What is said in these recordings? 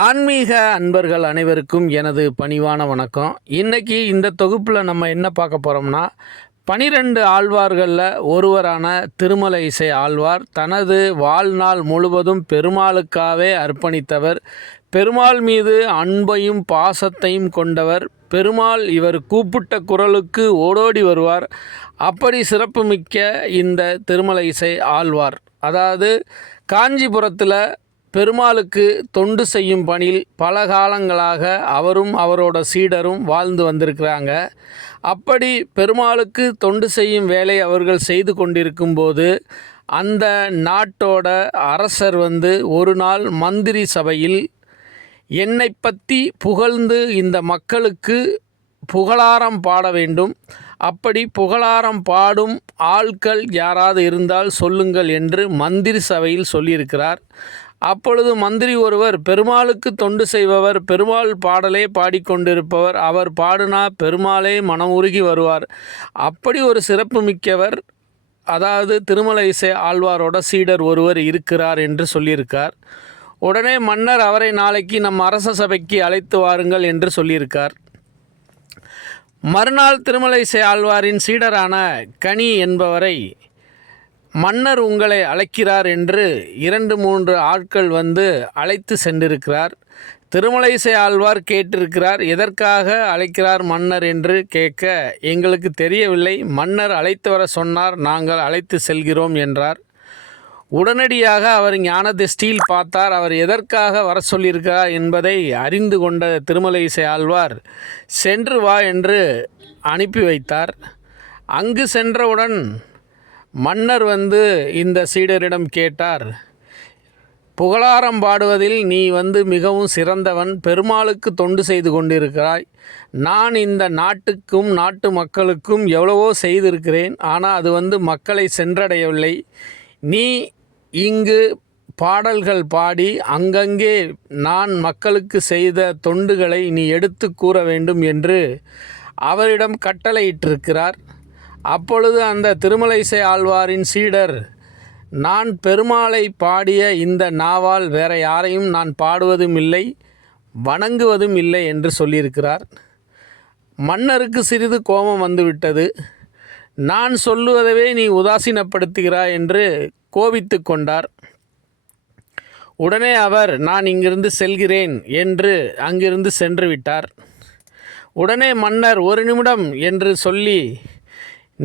ஆன்மீக அன்பர்கள் அனைவருக்கும் எனது பணிவான வணக்கம். இன்றைக்கி இந்த தொகுப்பில் நம்ம என்ன பார்க்க போகிறோம்னா, 12 ஆழ்வார்களில் ஒருவரான திருமலை இசை ஆழ்வார் தனது வாழ்நாள் முழுவதும் பெருமாளுக்காகவே அர்ப்பணித்தவர். பெருமாள் மீது அன்பையும் பாசத்தையும் கொண்டவர். பெருமாள் இவர் கூப்பிட்ட குரலுக்கு ஓடோடி வருவார். அப்படி சிறப்புமிக்க இந்த திருமலை இசை ஆழ்வார், அதாவது காஞ்சிபுரத்தில் பெருமாளுக்கு தொண்டு செய்யும் பணியில் பல காலங்களாக அவரும் அவரோட சீடரும் வாழ்ந்து வந்திருக்கிறாங்க. அப்படி பெருமாளுக்கு தொண்டு செய்யும் வேலை அவர்கள் செய்து கொண்டிருக்கும்போது அந்த நாட்டோட அரசர் ஒரு நாள் மந்திரி சபையில் என்னை பற்றி புகழ்ந்து இந்த மக்களுக்கு புகழாரம் பாட வேண்டும், அப்படி புகழாரம் பாடும் ஆட்கள் யாராவது இருந்தால் சொல்லுங்கள் என்று மந்திரி சபையில் சொல்லியிருக்கிறார். அப்பொழுது மந்திரி ஒருவர், பெருமாளுக்கு தொண்டு செய்பவர், பெருமாள் பாடலே பாடிக்கொண்டிருப்பவர், அவர் பாடினா பெருமாளே மனம் உருகி வருவார், அப்படி ஒரு சிறப்பு மிக்கவர், அதாவது திருமலை இசை ஆழ்வாரோட சீடர் ஒருவர் இருக்கிறார் என்று சொல்லியிருக்கார். உடனே மன்னர் அவரை நாளைக்கு நம் அரச சபைக்கு அழைத்து வாருங்கள் என்று சொல்லியிருக்கார். மறுநாள் திருமலை இசை ஆழ்வாரின் சீடரான கனி என்பவரை மன்னர் உங்களை அழைக்கிறார் என்று 2-3 ஆட்கள் அழைத்து சென்றிருக்கிறார். திருமலை இசை ஆழ்வார் கேட்டிருக்கிறார், எதற்காக அழைக்கிறார் மன்னர் என்று கேட்க, எங்களுக்கு தெரியவில்லை, மன்னர் அழைத்து வர சொன்னார், நாங்கள் அழைத்து செல்கிறோம் என்றார். உடனடியாக அவர் ஞான திருஷ்டியில் பார்த்தார். அவர் எதற்காக வர சொல்லியிருக்கிறார் என்பதை அறிந்து கொண்ட திருமலை இசை ஆழ்வார் சென்று வா என்று அனுப்பி வைத்தார். அங்கு சென்றவுடன் மன்னர் இந்த சீடரிடம் கேட்டார், புகழாரம் பாடுவதில் நீ மிகவும் சிறந்தவன், பெருமாளுக்கு தொண்டு செய்து கொண்டிருக்கிறாய். நான் இந்த நாட்டுக்கும் நாட்டு மக்களுக்கும் எவ்வளவோ செய்திருக்கிறேன், ஆனால் அது மக்களை சென்றடையவில்லை. நீ இங்கு பாடல்கள் பாடி அங்கங்கே நான் மக்களுக்கு செய்த தொண்டுகளை நீ எடுத்து கூற வேண்டும் என்று அவரிடம் கட்டளையிட்டிருக்கிறார். அப்பொழுது அந்த திருமலை இசை ஆழ்வாரின் சீடர், நான் பெருமாளை பாடிய இந்த நாவால் வேற யாரையும் நான் பாடுவதும் இல்லை, வணங்குவதும் இல்லை என்று சொல்லியிருக்கிறார். மன்னருக்கு சிறிது கோபம் வந்துவிட்டது. நான் சொல்லுவதவே நீ உதாசீனப்படுத்துகிறாய் என்று கோபித்து கொண்டார். உடனே அவர், நான் இங்கிருந்து செல்கிறேன் என்று அங்கிருந்து சென்று விட்டார். உடனே மன்னர், ஒரு நிமிடம் என்று சொல்லி,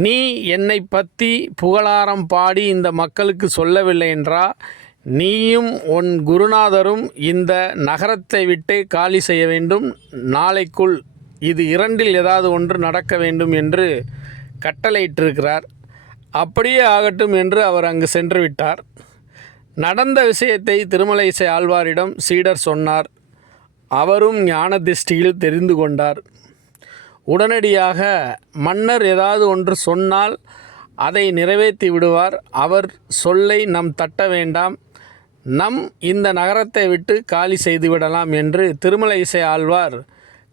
நீ என்னை பற்றி புகழாரம் பாடி இந்த மக்களுக்கு சொல்லவில்லை என்றா, நீயும் உன் குருநாதரும் இந்த நகரத்தை விட்டு காலி செய்ய வேண்டும், நாளைக்குள் இது 2இல் ஏதாவது ஒன்று நடக்க வேண்டும் என்று கட்டளையிட்டிருக்கிறார். அப்படியே ஆகட்டும் என்று அவர் அங்கு சென்று விட்டார். நடந்த விஷயத்தை திருமலை இசை ஆழ்வாரிடம் சீடர் சொன்னார். அவரும் ஞான திருஷ்டியில் தெரிந்து கொண்டார். உடனடியாக மன்னர் ஏதாவது ஒன்று சொன்னால் அதை நிறைவேற்றி விடுவார். அவர் சொல்லை நம் தட்ட வேண்டாம், நம் இந்த நகரத்தை விட்டு காலி செய்துவிடலாம் என்று திருமலை இசை ஆழ்வார்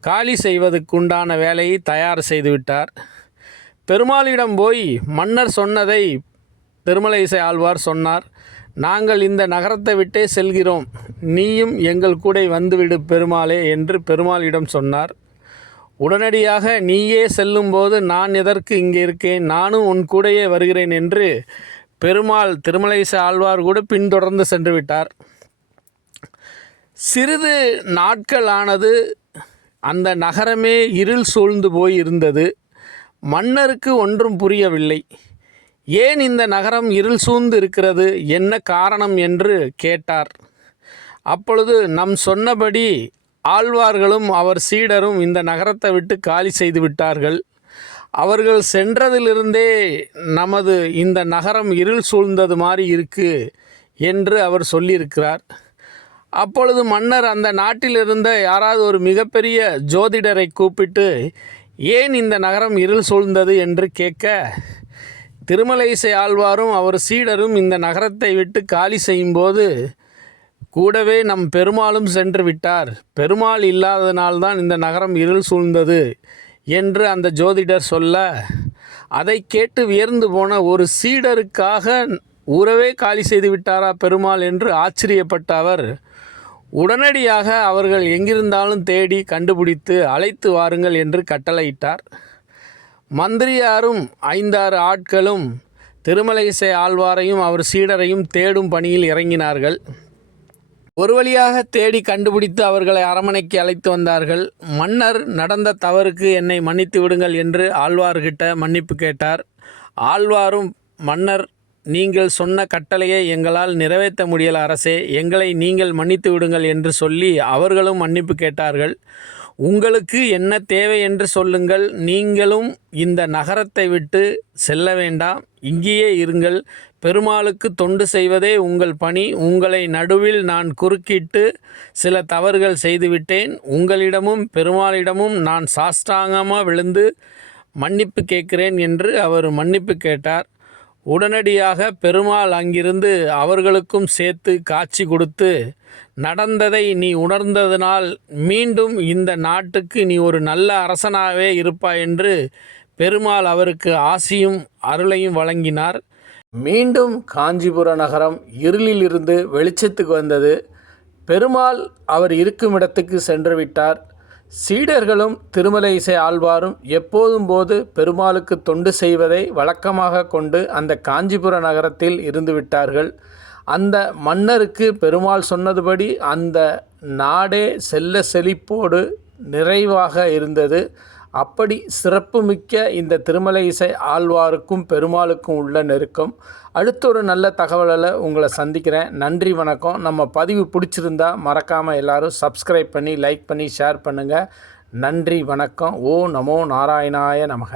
காலி செய்வதற்குண்டான வேலையை தயார் செய்துவிட்டார். பெருமாளிடம் போய் மன்னர் சொன்னதை திருமலை இசை ஆழ்வார் சொன்னார். நாங்கள் இந்த நகரத்தை விட்டே செல்கிறோம், நீயும் எங்கள் கூட வந்துவிடு பெருமாளே என்று பெருமாளிடம் சொன்னார். உடனடியாக, நீயே செல்லும்போது நான் எதற்கு இங்கே இருக்கேன், நானும் உன் கூடையே வருகிறேன் என்று பெருமாள் திருமலை இசை ஆழ்வார் கூட பின்தொடர்ந்து சென்று விட்டார். சிறிது நாட்கள் ஆனது. அந்த நகரமே இருள் சூழ்ந்து போய் இருந்தது. மன்னருக்கு ஒன்றும் புரியவில்லை. ஏன் இந்த நகரம் இருள் சூழ்ந்து இருக்கிறது, என்ன காரணம் என்று கேட்டார். அப்பொழுது நம் சொன்னபடி ஆழ்வார்களும் அவர் சீடரும் இந்த நகரத்தை விட்டு காலி செய்து விட்டார்கள். அவர்கள் சென்றதிலிருந்தே நமது இந்த நகரம் இருள் சூழ்ந்தது மாதிரி இருக்கு என்று அவர் சொல்லியிருக்கிறார். அப்பொழுது மன்னர் அந்த நாட்டில் இருந்த யாராவது ஒரு மிகப்பெரிய ஜோதிடரை கூப்பிட்டு, ஏன் இந்த நகரம் இருள் சூழ்ந்தது என்று கேட்க, திருமலை இசை ஆழ்வாரும் அவர் சீடரும் இந்த நகரத்தை விட்டு காலி செய்யும்போது கூடவே நம் பெருமாளும் சென்று விட்டார், பெருமாள் இல்லாததினால்தான் இந்த நகரம் இருள் சூழ்ந்தது என்று அந்த ஜோதிடர் சொல்ல, அதை கேட்டு வியர்ந்து போன ஒரு சீடருக்காக ஊரவே காலி செய்து விட்டாரா பெருமாள் என்று ஆச்சரியப்பட்ட அவர், உடனடியாக அவர்கள் எங்கிருந்தாலும் தேடி கண்டுபிடித்து அழைத்து வாருங்கள் என்று கட்டளையிட்டார். மந்திரியாரும் 5-6 ஆட்களும் திருமலைசை ஆழ்வாரையும் அவர் சீடரையும் தேடும் பணியில் இறங்கினார்கள். ஒரு வழியாக தேடி கண்டுபிடித்து அவர்களை அரண்மனைக்கு அழைத்து வந்தார்கள். மன்னர் நடந்த தவறுக்கு என்னை மன்னித்து விடுங்கள் என்று ஆழ்வார்கிட்ட மன்னிப்பு கேட்டார். ஆழ்வாரும், மன்னர், நீங்கள் சொன்ன கட்டளையை எங்களால் நிறைவேற்ற முடியல அரசே, எங்களை நீங்கள் மன்னித்து விடுங்கள் என்று சொல்லி அவர்களும் மன்னிப்பு கேட்டார்கள். உங்களுக்கு என்ன தேவை என்று சொல்லுங்கள், நீங்களும் இந்த நகரத்தை விட்டு செல்ல வேண்டாம், இங்கேயே இருங்கள், பெருமாளுக்கு தொண்டு செய்வதே உங்கள் பணி. உங்களை நடுவில் நான் குறுக்கிட்டு சில தவறுகள் செய்துவிட்டேன். உங்களிடமும் பெருமாளிடமும் நான் சாஷ்டாங்கமாக விழுந்து மன்னிப்பு கேட்கிறேன் என்று அவர் மன்னிப்பு கேட்டார். உடனடியாக பெருமாள் அங்கிருந்து அவர்களுக்கும் சேர்த்து காட்சி கொடுத்து, நடந்ததை நீ உணர்ந்ததனால் மீண்டும் இந்த நாட்டுக்கு நீ ஒரு நல்ல அரசனாகவே இருப்பாய் என்று பெருமாள் அவருக்கு ஆசியும் அருளையும் வழங்கினார். மீண்டும் காஞ்சிபுர நகரம் இருளிலிருந்து வெளிச்சத்துக்கு வந்தது. பெருமாள் அவர் இருக்கும் இடத்துக்கு சென்று விட்டார். சீடர்களும் திருமலைசை ஆழ்வாரும் எப்போதும் போது பெருமாளுக்கு தொண்டு செய்வதை வழக்கமாக கொண்டு அந்த காஞ்சிபுர நகரத்தில் இருந்துவிட்டார்கள். அந்த மன்னருக்கு பெருமாள் சொன்னதுபடி அந்த நாடே செல்ல செழிப்போடு நிறைவாக இருந்தது. அப்படி சிறப்புமிக்க இந்த திருமலைசை ஆழ்வாருக்கும் பெருமாளுக்கும் உள்ள நெருக்கம். அடுத்த ஒரு நல்ல தகவலில் உங்களை சந்திக்கிறேன். நன்றி, வணக்கம். நம்ம பதிவு பிடிச்சிருந்தா மறக்காமல் எல்லோரும் சப்ஸ்கிரைப் பண்ணி, லைக் பண்ணி, ஷேர் பண்ணுங்கள். நன்றி, வணக்கம். ஓ நமோ நாராயணாய நமக.